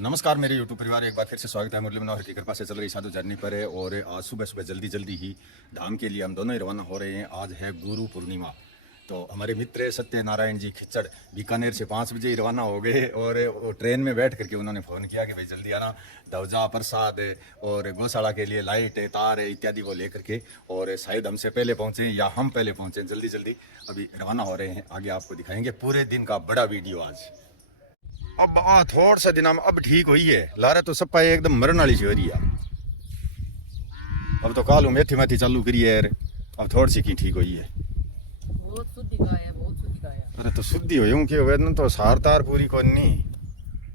नमस्कार मेरे YouTube परिवार, एक बार फिर से स्वागत है। मुरली मनोहर की कृपा से चल रही साधु जर्नी पर है। और आज सुबह सुबह जल्दी ही धाम के लिए हम दोनों ही रवाना हो रहे हैं। आज है गुरु पूर्णिमा, तो हमारे मित्र सत्यनारायण जी खिचड़ बीकानेर से 5 बजे ही रवाना हो गए। और ट्रेन में बैठ करके उन्होंने फ़ोन किया कि भाई जल्दी आना, ध्वजा प्रसाद और गौशाला के लिए लाइट तार इत्यादि वो लेकर के। और शायद हमसे पहले पहुँचे या हम पहले पहुँचे, जल्दी अभी रवाना हो रहे हैं। आगे आपको दिखाएंगे पूरे दिन का बड़ा वीडियो आज। अब थोड़ा सा दिन अब ठीक हुई है, लारे तो सब एकदम मरण वाली सी हो रही है। अब तो कालू मेथी चालू करी है, अब थोड़ी सी की ठीक हुई है। बहुत शुद्धि का है, बहुत शुद्धि का है। अरे तो शुद्धि हो यूं कि वेदन तो सारतार पूरी को नहीं,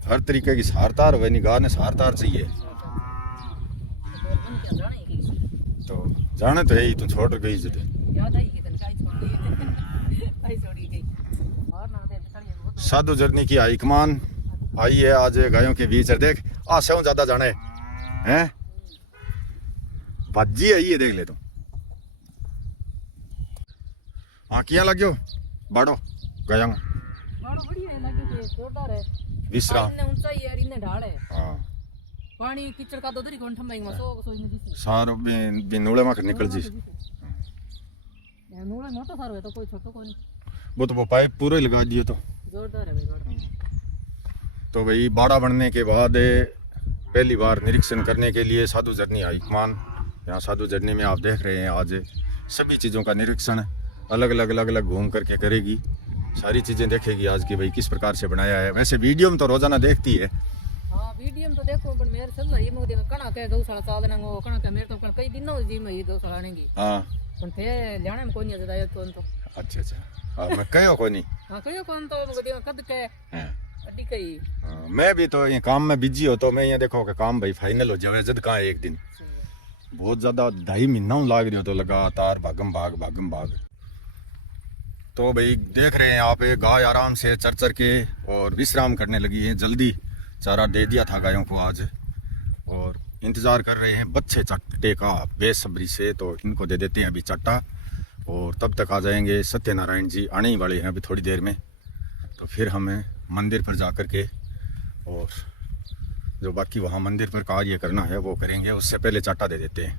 हर तरीके की सारतार हो, गाय ने सारतार चाहिए। तो जाने तो यही तू छोड़ गई जब साधु जर्नी की हाईकमान आई है आज गायों के बीच। देख आशा ज्यादा जाने हैं, भज्जी आई है, देख ले तू। हाँ किया लग्यो बाड़ो गया विश्राम हाँ पानी कीचड़ का दोदरी कोन ठंबाई में सो इन दिसी सारो बिनूले में निकल जी। नूले मोटो सारो है तो कोई छोटो कोनी, वो तो वो पाइप पूरा ही लगा दिए। तो जोरदार है भाई। तो भाई बाड़ा बनने के बाद पहली बार निरीक्षण करने के लिए साधु जर्नी हाईकमान यहाँ साधु जर्नी में आप देख रहे हैं। आज सभी चीज़ों का निरीक्षण अलग अलग घूम करके करेगी, सारी चीज़ें देखेगी आज की भाई किस प्रकार से बनाया है। वैसे वीडियो में तो रोजाना देखती है। हाँ वीडियो में तो देखो, पर मेरे चल रही मोदी में कणा के गौशाला चाल देना वो कणा के मेरे तो कई दिनों जी में गौशाला आनेगी। हाँ पण थे लेने में कोई नहीं आता है तो अच्छा हाँ मैं कहो कोई नहीं। हाँ कयो कौन तो मुझे कद के अड्डी कई मैं भी तो ये काम में बिजी हो, तो मैं ये देखो कि काम भाई फाइनल हो जावे जद कहाँ एक दिन बहुत ज़्यादा 2.5 महीना लाग रही हो, तो लगातार भागम भाग। तो भाई देख रहे हैं आप, गाय आराम से चर के और विश्राम करने लगी है। जल्दी चारा दे दिया था गायों को आज, और इंतज़ार कर रहे हैं बच्चे चट्टे का बेसब्री से। तो इनको दे देते हैं अभी चट्टा, और तब तक आ जाएंगे सत्यनारायण जी, आने ही वाले हैं अभी थोड़ी देर में। तो फिर हमें मंदिर पर जा कर के और जो बाकी वहाँ मंदिर पर कार्य करना है वो करेंगे, उससे पहले चाटा दे देते हैं।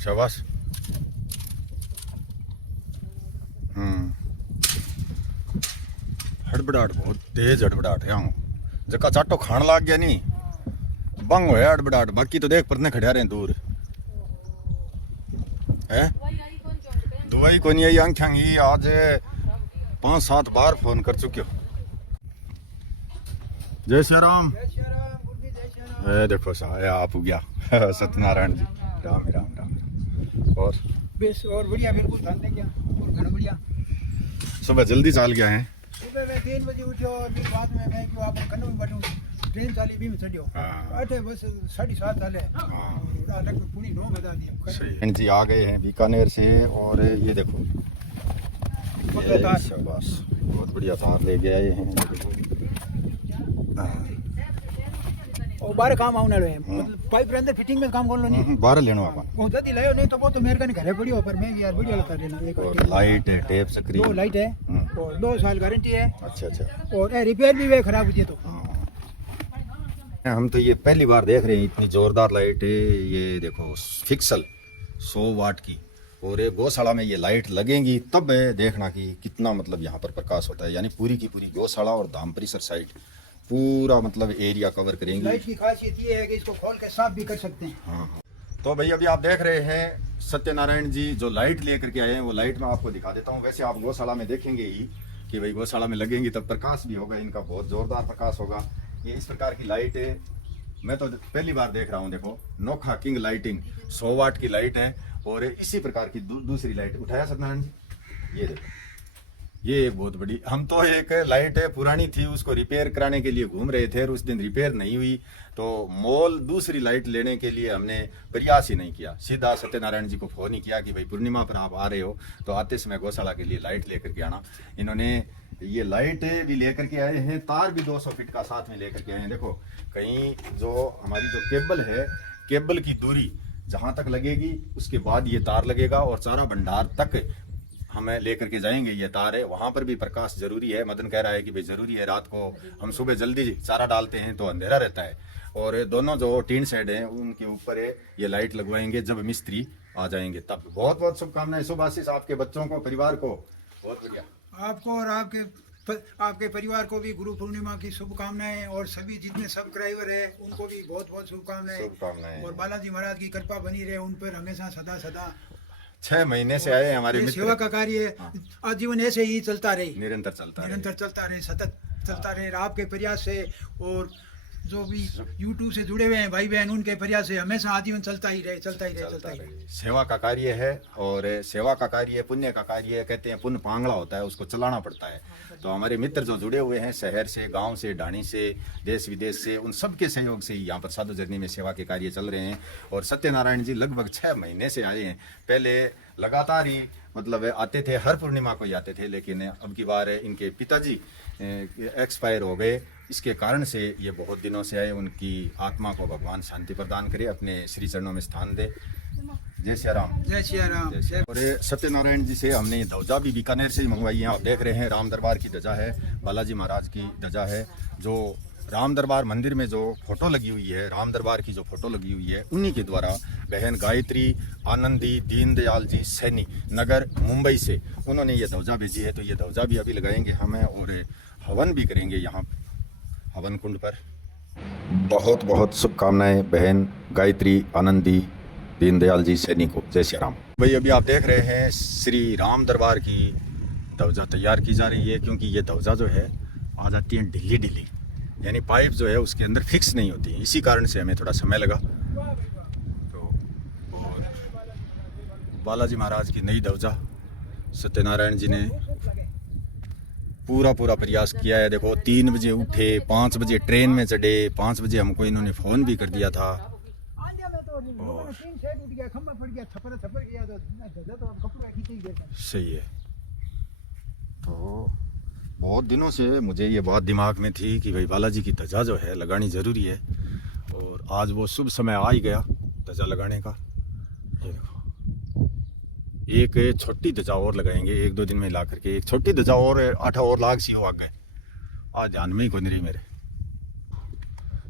शाबाश। हड़बड़ाहट बहुत तेज हड़बड़ाहट है। जका चाटो खान लाग गया नहीं बंग हो हड़बड़ाहट, बाकी तो देख परने खड़ा रहे दूर है। दवाई को नहीं आई आंखेंगी, आज 5-7 बार फोन कर चुके हो। जय श्री राम। देखो सा आप गया सत्यनारायण जी, राम। और बेस और बढ़िया, बिल्कुल खाने क्या और खाना बढ़िया। सुबह जल्दी चाल गया है। सुबह मैं 3 बजे उठो, फिर बाद में मैं क्यों आपको कन्नू में बैठूं, ट्रेन चाली भी में चढ़ियो अठे बस 7:30 चाले लगभग पूरी 9 बजा दिया। सही जी आ गए हैं बीकानेर से। और ये देखो शाबाश, बहुत बढ़िया तार ले के आए हैं। और बाहर काम आने वाले हैं, मतलब पाइप के अंदर फिटिंग में काम कर लो नहीं, बाहर लेना आप वो जल्दी लायो नहीं तो वो तो मेरे कने घरे पड़ी हो, पर मैं भी यार बढ़िया लगा देना। एक और लाइट है, टेप स्क्रीन, 2 लाइट है और 2 साल गारंटी है। अच्छा और रिपेयर भी वे खराब होती है तो हम तो ये पहली बार देख रहे हैं इतनी जोरदार लाइट है। ये देखो फिक्सल 100 वाट की, और ये गौशाला में ये लाइट लगेंगी तब देखना कि कितना मतलब यहाँ पर प्रकाश होता है। यानी पूरी की पूरी गौशाला और धाम परिसर साइड पूरा मतलब एरिया कवर करेंगे। लाइट की खासियत ये है कि इसको खोल के साफ भी कर सकते हैं। हाँ। तो भाई अभी आप देख रहे हैं सत्यनारायण जी जो लाइट लेकर के आए हैं, वो लाइट मैं आपको दिखा देता हूँ। वैसे आप गौशाला में देखेंगे ही कि भाई गौशाला में लगेंगी तब प्रकाश भी होगा, इनका बहुत जोरदार प्रकाश होगा। ये इस प्रकार की लाइट है, मैं तो पहली बार देख रहा हूँ। देखो नोखा किंग लाइटिंग 100 वाट की लाइट है। और इसी प्रकार की दूसरी लाइट उठाया सत्यनारायण जी, ये देखो, ये एक बहुत बड़ी। हम तो एक लाइट है पुरानी थी, उसको रिपेयर कराने के लिए घूम रहे थे और उस दिन रिपेयर नहीं हुई, तो मॉल दूसरी लाइट लेने के लिए हमने प्रयास ही नहीं किया। सीधा सत्यनारायण जी को फोन ही किया कि भाई पूर्णिमा पर आप आ रहे हो तो आते समय गौशाला के लिए लाइट लेकर के आना। इन्होंने ये लाइट भी लेकर के आए हैं, तार भी 200 फीट का साथ में लेकर के आए हैं। देखो कहीं जो हमारी जो केबल है, केबल की दूरी जहाँ तक लगेगी उसके बाद ये तार लगेगा, और चारा भंडार तक हमें लेकर के जाएंगे। ये तार है, वहां पर भी प्रकाश जरूरी है। मदन कह रहा है कि भाई जरूरी है, रात को हम सुबह जल्दी चारा डालते हैं तो अंधेरा रहता है। और दोनों जो टीन शेड हैं उनके ऊपर है ये लाइट लगवाएंगे जब मिस्त्री आ जाएंगे तब। बहुत बहुत शुभकामनाएं, शुभ आशीष आपके बच्चों को, परिवार को। बहुत बढ़िया। आपको और आपके परिवार को भी गुरु पूर्णिमा की शुभकामनाएं, और सभी जितने सब्सक्राइबर है उनको भी बहुत बहुत शुभकामनाएं। और बालाजी महाराज की कृपा बनी रहे उन पर हमेशा सदा सदा। 6 महीने से आए हमारे ये मित्र। सेवा का कार्य आजीवन ऐसे ही चलता रहे, निरंतर चलता रहे, सतत चलता रहे। आपके प्रयास से और जो भी YouTube से जुड़े हुए हैं भाई बहन, उनके प्रयास से हमेशा आजीवन चलता ही रहे। सेवा का कार्य है, और सेवा का कार्य पुण्य का कार्य है। कहते हैं पुण्य पांगड़ा होता है, उसको चलाना पड़ता है। तो हमारे मित्र जो जुड़े हुए हैं शहर से, गांव से, ढाणी से, देश विदेश से, उन सब के सहयोग से ही यहाँ पर साधु जर्नी में सेवा के कार्य चल रहे हैं। और सत्यनारायण जी लगभग 6 महीने से आए हैं। पहले लगातार ही मतलब आते थे, हर पूर्णिमा को ही आते थे, लेकिन अब की बार इनके पिताजी एक्सपायर हो गए। इसके कारण से ये बहुत दिनों से आए। उनकी आत्मा को भगवान शांति प्रदान करे, अपने श्री चरणों में स्थान दे। जय सिया राम। जय सिया राम। और ये सत्यनारायण जी से हमने ये ध्वजा भी बीकानेर से ही मंगवाई है। आप देख रहे हैं राम दरबार की ध्वजा है, बालाजी महाराज की ध्वजा है। जो राम दरबार मंदिर में जो फोटो लगी हुई है, राम दरबार की जो फोटो लगी हुई है, उन्हीं के द्वारा बहन गायत्री आनंदी दीनदयाल जी सैनी नगर मुंबई से उन्होंने ये ध्वजा भेजी है। तो ये ध्वजा भी अभी लगाएंगे हमें, और हवन भी करेंगे यहाँ हवन कुंड पर। बहुत बहुत शुभकामनाएं बहन गायत्री आनंदी दीनदयाल जी सैनी को। जय श्री राम। भाई अभी आप देख रहे हैं श्री राम दरबार की ध्वजा तैयार की जा रही है, क्योंकि ये ध्वजा जो है आ जाती है ढीली ढीली, यानी पाइप जो है उसके अंदर फिक्स नहीं होती। इसी कारण से हमें थोड़ा समय लगा। तो और बालाजी महाराज की नई ध्वजा सत्यनारायण जी ने पूरा प्रयास किया है। देखो 3 बजे उठे, 5 बजे ट्रेन में चढ़े, 5 बजे हमको इन्होंने फ़ोन भी कर दिया था। सही है। तो बहुत दिनों से मुझे ये बात दिमाग में थी कि भाई बालाजी की ध्वजा जो है लगानी ज़रूरी है, और आज वो शुभ समय आ ही गया ध्वजा लगाने का। ये देखो, एक छोटी ध्वजा और लगाएंगे 1-2 दिन में ला करके। एक छोटी ध्वजा और 8 और लाख सी हो आ गए, आज ध्यान में ही कोई नहीं रही मेरे।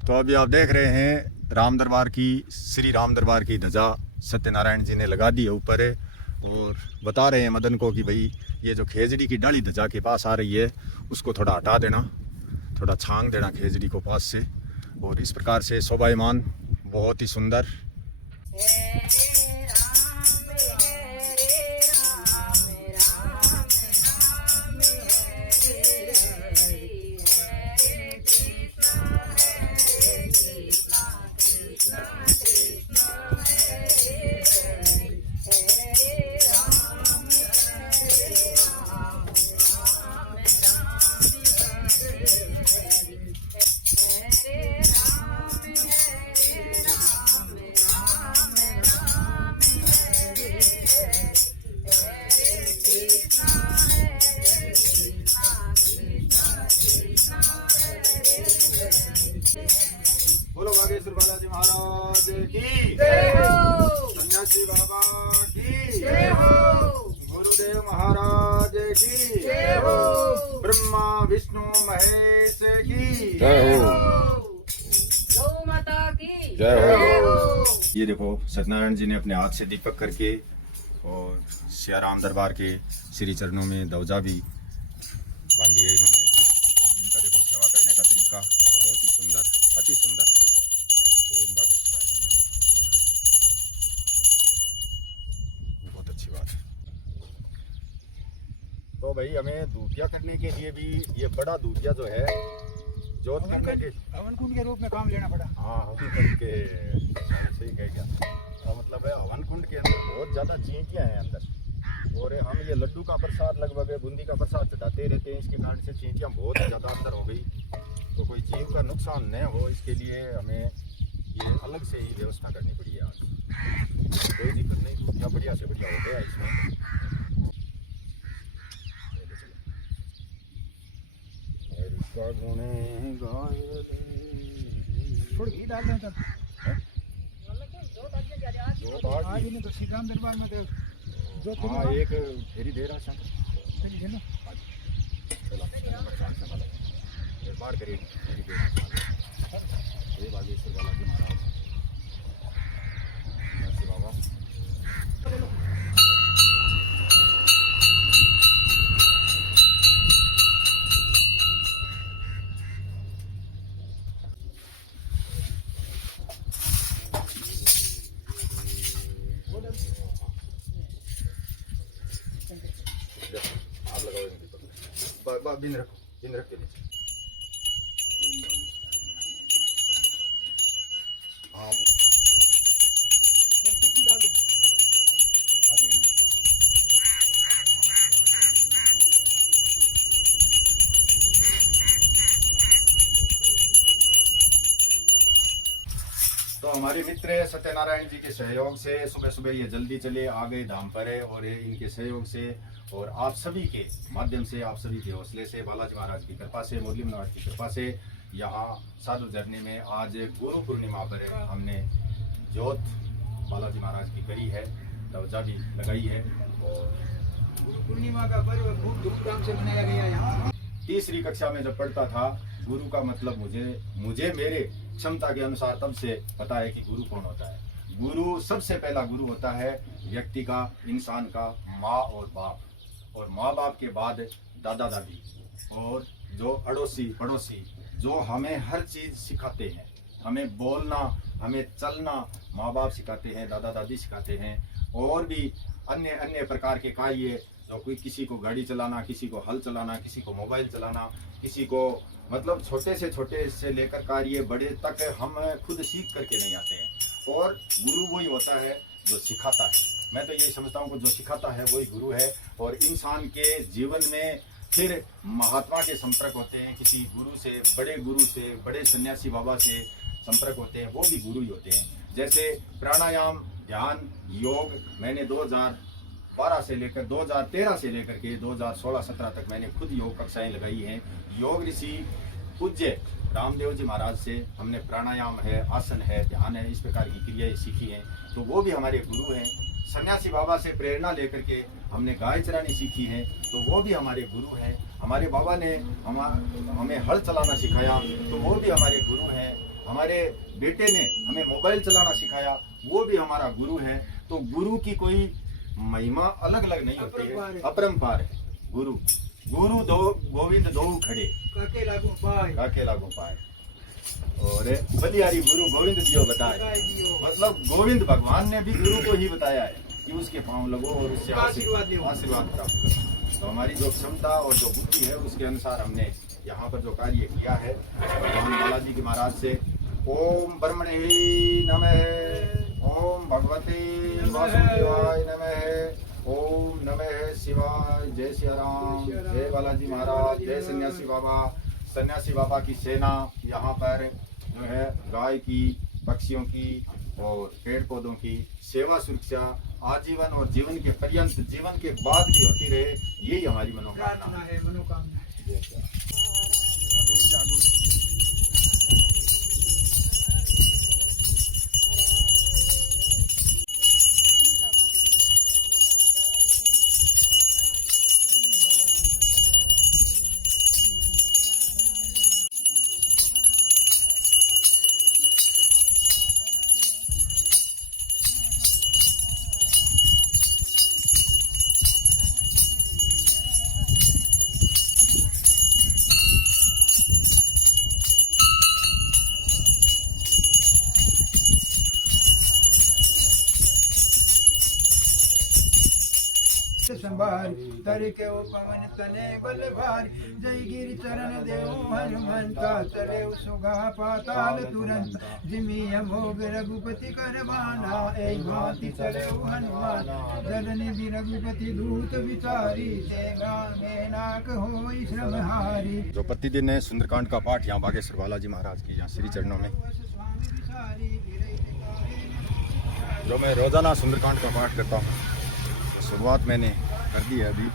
तो अभी आप देख रहे हैं राम दरबार की, श्री राम दरबार की ध्वजा सत्यनारायण जी ने लगा दी है ऊपर, और बता रहे हैं मदन को कि भाई ये जो खेजड़ी की डाली ध्वजा के पास आ रही है उसको थोड़ा हटा देना, थोड़ा छांग देना खेजड़ी को पास से। और इस प्रकार से शोभायमान बहुत ही सुंदर। बोलो बागेश्वर बालाजी महाराज की जय हो, सन्यासी बाबा की जय हो, गुरुदेव महाराज की जय हो, ब्रह्मा विष्णु महेश की जय हो, गौ माता की जय हो। ये देखो सत्यनारायण जी ने अपने हाथ से दीपक करके और सिया राम दरबार के श्री चरणों में ध्वजा भी बांधी है इन्होंने। और इनका देखो सेवा करने का तरीका बहुत ही सुंदर, अति सुंदर। ओम बागेश्वराय बहुत अच्छी बात है। तो भाई हमें दूतिया करने के लिए भी ये बड़ा दूतिया जो है जोत करने के हवन कुंड के रूप में काम लेना पड़ा। हाँ हवन कुंड के, सही कह गया। तो मतलब है हवन कुंड के अंदर बहुत ज़्यादा चींटियाँ हैं अंदर, और हम ये लड्डू का प्रसाद लगभग बूंदी का प्रसाद चढ़ाते रहते हैं। इसके कारण से चींटियाँ बहुत ज़्यादा अंदर हो गई, तो कोई जीव का नुकसान न हो इसके लिए हमें ये अलग से ही व्यवस्था करनी पड़ी है। आज कोई दिक्कत नहीं, दूतिया बढ़िया से बढ़िया हो गया इसमें। थोड़ी घी डाल दें तब। आज ही नहीं तो श्री राम दरबार में तो हाँ एक फेरी दे रहा है है ना एक बार करिए फेरी दे रहा है। ये बागेश्वर बालाजी महाराज नरसिंह बाबा। आप लगाओ बिन रखो, बिन रख के नीचे। हाँ तो हमारे मित्र सत्यनारायण जी के सहयोग से सुबह सुबह ये जल्दी चले आ गए धाम पर है, और ये इनके सहयोग से और आप सभी के माध्यम से, आप सभी के हौसले से, बालाजी महाराज की कृपा से, मुरली महाराज की कृपा से यहाँ साधु झरने में आज गुरु पूर्णिमा पर है, हमने जोत बालाजी महाराज की करी है, ध्वजा भी लगाई है। और गुरु पूर्णिमा का पर्व खूब धूमधाम से मनाया गया यहाँ। तीसरी कक्षा में जब पढ़ता था, गुरु का मतलब मुझे मेरे क्षमता के अनुसार तब से पता है कि गुरु कौन होता है। गुरु सबसे पहला गुरु होता है व्यक्ति का, इंसान का माँ और बाप, और माँ बाप के बाद दादा दादी, और जो अड़ोसी पड़ोसी जो हमें हर चीज़ सिखाते हैं, हमें बोलना, हमें चलना माँ बाप सिखाते हैं, दादा दादी सिखाते हैं। और भी अन्य अन्य प्रकार के कार्य, जो कोई किसी को गाड़ी चलाना, किसी को हल चलाना, किसी को मोबाइल चलाना, किसी को मतलब छोटे से लेकर कार्य बड़े तक हम खुद सीख करके नहीं आते हैं। और गुरु वही होता है जो सिखाता है। मैं तो यही समझता हूँ कि जो सिखाता है वही गुरु है। और इंसान के जीवन में फिर महात्मा के संपर्क होते हैं, किसी गुरु से, बड़े सन्यासी बाबा से संपर्क होते हैं, वो भी गुरु ही होते हैं। जैसे प्राणायाम, ध्यान, योग मैंने 2012 से लेकर 2013 से लेकर के 2016-17 तक मैंने खुद योग कक्षाएं लगाई हैं। योग ऋषि पूज्य रामदेव जी महाराज से हमने प्राणायाम है, आसन है, ध्यान है, इस प्रकार की क्रियाएं सीखी हैं, तो वो भी हमारे गुरु हैं। सन्यासी बाबा से प्रेरणा लेकर के हमने गाय चरानी सीखी है, तो वो भी हमारे गुरु हैं। हमारे बाबा ने हमें हल चलाना सिखाया, तो वो भी हमारे गुरु हैं। हमारे बेटे ने हमें मोबाइल चलाना सिखाया, वो भी हमारा गुरु है। तो गुरु की कोई महिमा अलग अलग नहीं होती है, अपरंपार है। गुरु दो गोविंद दो खड़े, काके लागू पाए। और बलियारी गुरु गोविंद दियो बताए, मतलब गोविंद भगवान ने भी गुरु को ही बताया है कि उसके पांव लगो और उससे आशीर्वाद प्राप्त करो। तो हमारी जो क्षमता और जो बुद्धि है उसके अनुसार हमने यहाँ पर जो कार्य किया है, भगवान बालाजी के महाराज से ओम ब्रह्मणे नमः, ओम भगवते वासुदेवाय नमः, ओम नमः शिवाय, जय श्री राम, जय बालाजी महाराज, जय सन्यासी बाबा की सेना यहाँ पर जो है गाय की, पक्षियों की और पेड़ पौधों की सेवा सुरक्षा आजीवन और जीवन के पर्यंत, जीवन के बाद भी होती रहे, यही हमारी मनोकामना है। संभार तर के ओ पवन तने बल भार, जय गिरि चरण देव हनुमंता, चले सुगा पाताल तुरंत, जिमि अमोघ रघुपति कर बाना, ऐ भांति चले हनुमान, जननि भी रघुपति दूत विचारी, तेगा में नाक होई श्रम हारी। जो प्रतिदिन है सुंदरकांड का पाठ यहाँ बागेश्वर बालाजी महाराज की यहाँ श्री चरणों में, जो मैं रोजाना सुंदरकांड का पाठ करता हूँ। शुरुआत मैंने कर दी है अभी,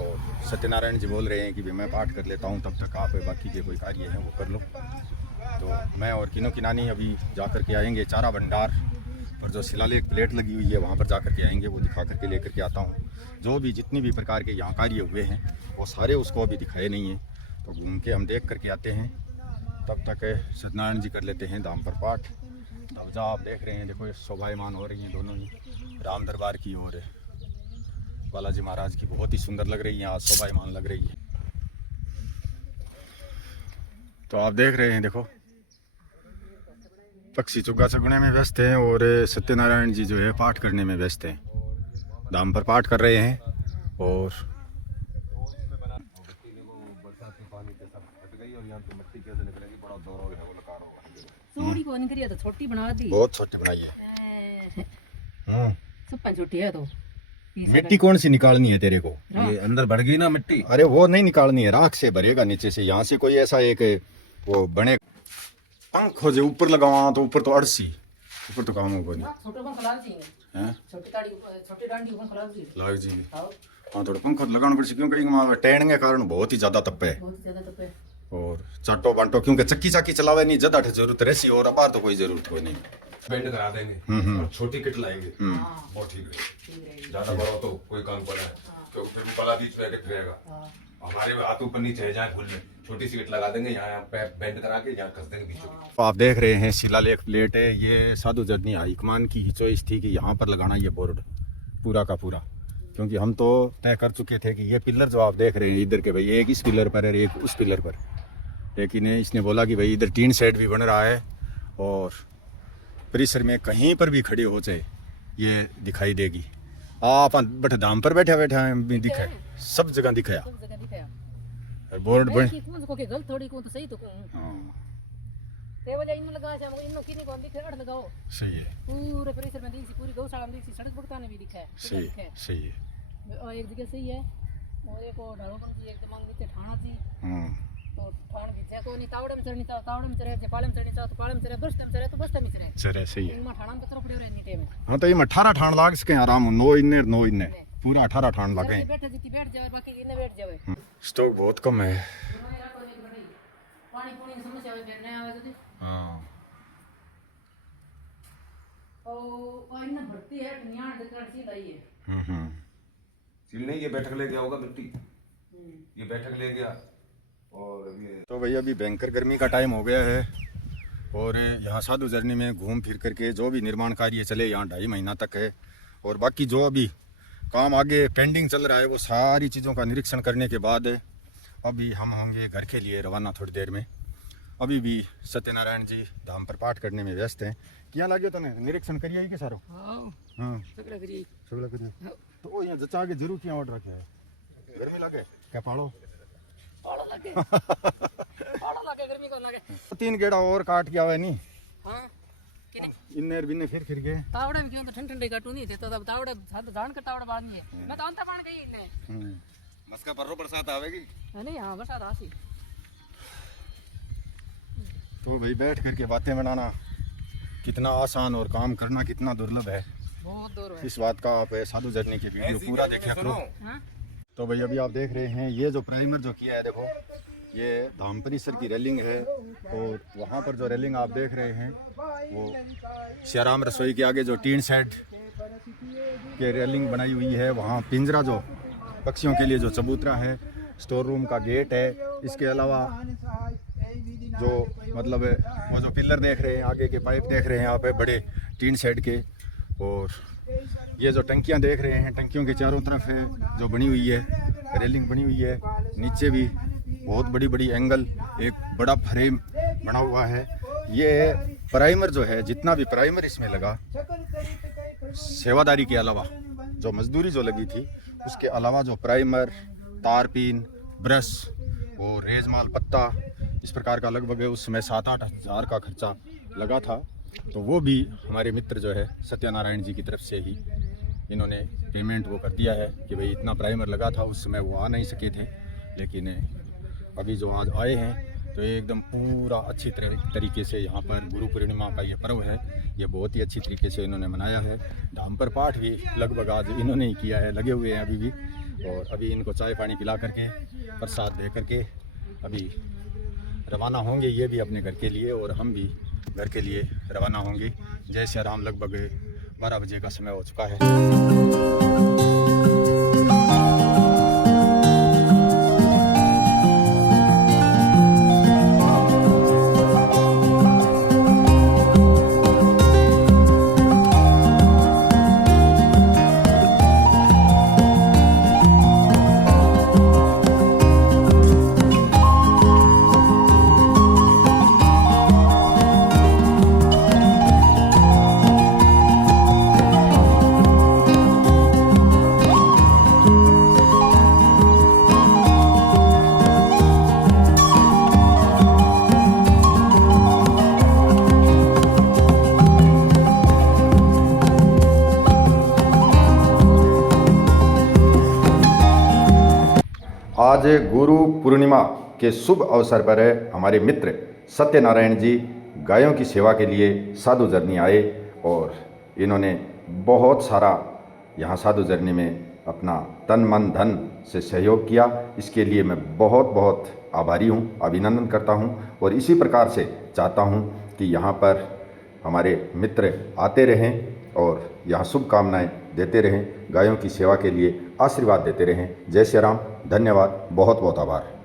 और सत्यनारायण जी बोल रहे हैं कि भी मैं पाठ कर लेता हूँ, तब तक आप बाकी के कोई कार्य है वो कर लो। तो मैं और किनो किनानी अभी जा कर के आएंगे चारा भंडार और जो शिलालेख प्लेट लगी हुई है वहाँ पर जा कर के आएंगे, वो दिखा करके लेकर के आता हूँ। जो भी जितनी भी प्रकार के यहाँ कार्य हुए हैं वो सारे उसको अभी दिखाए नहीं हैं, तो घूम के हम देख करके आते हैं। तब तक सत्यनारायण जी कर लेते हैं दाम पर पाठ। ध्वजा आप देख रहे हैं, देखो ये शोभायमान हो रही हैं दोनों ही, राम दरबार की और बालाजी महाराज की बहुत ही सुंदर लग रही है, आज शोभायमान लग रही है। तो आप देख रहे हैं, देखो पक्षी चुग्गा चगने में व्यस्त हैं और सत्यनारायण जी जो है पाठ करने में व्यस्त हैं, दाम पर पाठ कर रहे हैं। और छोटी को नहीं करी है तो छोटी बना दी, बहुत छोटी बनाई है। सब छोटी है तो मिट्टी कौन सी निकालनी है तेरे को? ये अंदर भर गई ना मिट्टी। अरे वो नहीं निकालनी है, राख से भरेगा नीचे से। यहाँ से कोई ऐसा एक वो बने पंख हो जो ऊपर लगावा तो ऊपर तो अड़सी ऊपर तो काम होगा नहीं। छोटे पंख लाग जी हैं छोटी डांडी पंख लाग जी लाग जी। हाँ थोड़ा पंख लगाना पड़े क्योंकि वहाँ टैन के कारण बहुत ही ज्यादा तप है। बहुत ज्यादा तपे और चाटो बांटो क्योंकि चक्की चाकी चलावे नहीं ज्यादा जरूरत रहती और अबार तो कोई जरूरत कोई नहीं। बेंड करा देंगे और छोटी किट लाएंगे, बहुत ठीक रहेगी। ज्यादा बड़ा हो तो कोई काम पड़ा है तो फिर वो पला बीच में रहेगा। हमारे हाथ ऊपर नीचे है जहाँ भूल में छोटी सी किट लगा देंगे, यहाँ पे बेंड करा के यहाँ कस देंगे बीचों में। आप देख रहे हैं शिलालेख प्लेट है, ये साधु जर्नी हाईकमान की चॉइस थी कि यहाँ पर लगाना ये बोर्ड पूरा का पूरा, क्योंकि हम तो तय कर चुके थे कि ये पिलर जो आप देख रहे हैं इधर के भाई एक इस पिलर पर है एक उस पिलर पर, लेकिन इसने बोला कि भाई इधर टीन सेट भी बन रहा है और परिसर में कहीं पर भी खड़ी हो जाए ये दिखाई देगी। आप बट धाम पर बैठा बैठा भी दिखाए, सब जगह दिखाया सब जगह दिखाया बोर्ड बन। कौन को के गलत थोड़ी को तो सही तो ते वाले इन लगा जा इन किनी को दिखे अड़ लगाओ सही है, पूरे परिसर में दी सी पूरी गौशाला में दी सी सड़क भुगतान भी दिखा है। सही है और एक जगह सही है और एक और ढालो पर एकदम नीचे ठाणा थी तो ठाण भी को नहीं तावड़े में चढ़नी तावड़े में चढ़े पाले में चढ़नी तो पाले में चढ़े बस में चढ़े तो बस में चढ़े चढ़े सही है। इनमें ठाणा में तरफ पड़े रहनी टे में। हां तो ये 18 ठाण लाग सके आराम, नो इन्ने पूरा 18 ठाण लागे। बैठे जितनी बैठ जावे बाकी इन्ने बैठ जावे। स्टॉक बहुत कम है। पानी पूरी की समस्या है फिर नहीं आवे तो हां और इन्ने भर्ती है नियाण देकर सीधा ही है। सील नहीं, ये बैठक ले गया होगा मिट्टी, ये बैठक ले गया। और ये तो भैया अभी भयंकर गर्मी का टाइम हो गया है और यहाँ साधु जर्नी में घूम फिर करके जो भी निर्माण कार्य चले यहाँ 2.5 महीना तक है और बाकी जो अभी काम आगे पेंडिंग चल रहा है वो सारी चीज़ों का निरीक्षण करने के बाद अभी हम होंगे घर के लिए रवाना थोड़ी देर में। अभी भी सत्यनारायण जी धाम पर पाठ करने में व्यस्त हैं। क्या लगे तो निरीक्षण करिए क्या सारो? हाँ सगला करिए तो वो यहाँ जचा के जरूर क्या ऑर्डर रखे है, गर्मी लगे क्या पाड़ो पाला लगे गर्मी को लगे 3 गेड़ा और काट के आवे नहीं। हां किने इन्नेर बिन्ने फिर गए तावड़े में क्यों तो ठंड ठंडे काटू नहीं थे तो तब तावड़े साथ जान कर तावड़े बाद नहीं है मैं तो अंत पान गई ले मस्का पर बरसात आवेगी नहीं। हां बरसात आसी तो भाई बैठ करके बातें बनाना कितना आसान और काम करना कितना दुर्लभ है, बहुत दूर है। इस बात का आप साधु जर्नी की वीडियो पूरा देखा करो। हां तो भाई अभी आप देख रहे हैं ये जो प्राइमर जो किया है, देखो ये धाम परिसर की रेलिंग है और वहाँ पर जो रेलिंग आप देख रहे हैं वो सियाराम रसोई के आगे जो टीन शेड के रेलिंग बनाई हुई है, वहाँ पिंजरा जो पक्षियों के लिए जो चबूतरा है, स्टोर रूम का गेट है, इसके अलावा जो मतलब वो जो पिलर देख रहे हैं आगे के पाइप देख रहे हैं यहाँ पे बड़े टीन शेड के, और ये जो टंकियाँ देख रहे हैं टंकियों के चारों तरफ है जो बनी हुई है रेलिंग बनी हुई है, नीचे भी बहुत बड़ी बड़ी एंगल एक बड़ा फ्रेम बना हुआ है। ये प्राइमर जो है जितना भी प्राइमर इसमें लगा सेवादारी के अलावा जो मजदूरी जो लगी थी उसके अलावा जो प्राइमर तारपीन ब्रश और रेजमाल पत्ता इस प्रकार का लगभग उस समय 7-8 हज़ार का खर्चा लगा था। तो वो भी हमारे मित्र जो है सत्यनारायण जी की तरफ से ही इन्होंने पेमेंट वो कर दिया है कि भाई इतना प्राइमर लगा था, उस समय वो आ नहीं सके थे, लेकिन अभी जो आज आए हैं तो एकदम पूरा अच्छी तरीके से यहाँ पर गुरु पूर्णिमा का ये पर्व है ये बहुत ही अच्छी तरीके से इन्होंने मनाया है। धाम पर पाठ भी लगभग आज इन्होंने ही किया है, लगे हुए हैं अभी भी, और अभी इनको चाय पानी पिला करके प्रसाद दे करके अभी रवाना होंगे ये भी अपने घर के लिए और हम भी घर के लिए रवाना होंगे। जय श्री राम। लगभग 12 बजे का समय हो चुका है। आज गुरु पूर्णिमा के शुभ अवसर पर हमारे मित्र सत्यनारायण जी गायों की सेवा के लिए साधु जर्नी आए और इन्होंने बहुत सारा यहाँ साधु जर्नी में अपना तन मन धन से सहयोग किया। इसके लिए मैं बहुत बहुत आभारी हूँ, अभिनंदन करता हूँ और इसी प्रकार से चाहता हूँ कि यहाँ पर हमारे मित्र आते रहें और यहाँ शुभकामनाएं देते रहें, गायों की सेवा के लिए आशीर्वाद देते रहें। जय श्री राम, धन्यवाद, बहुत बहुत आभार।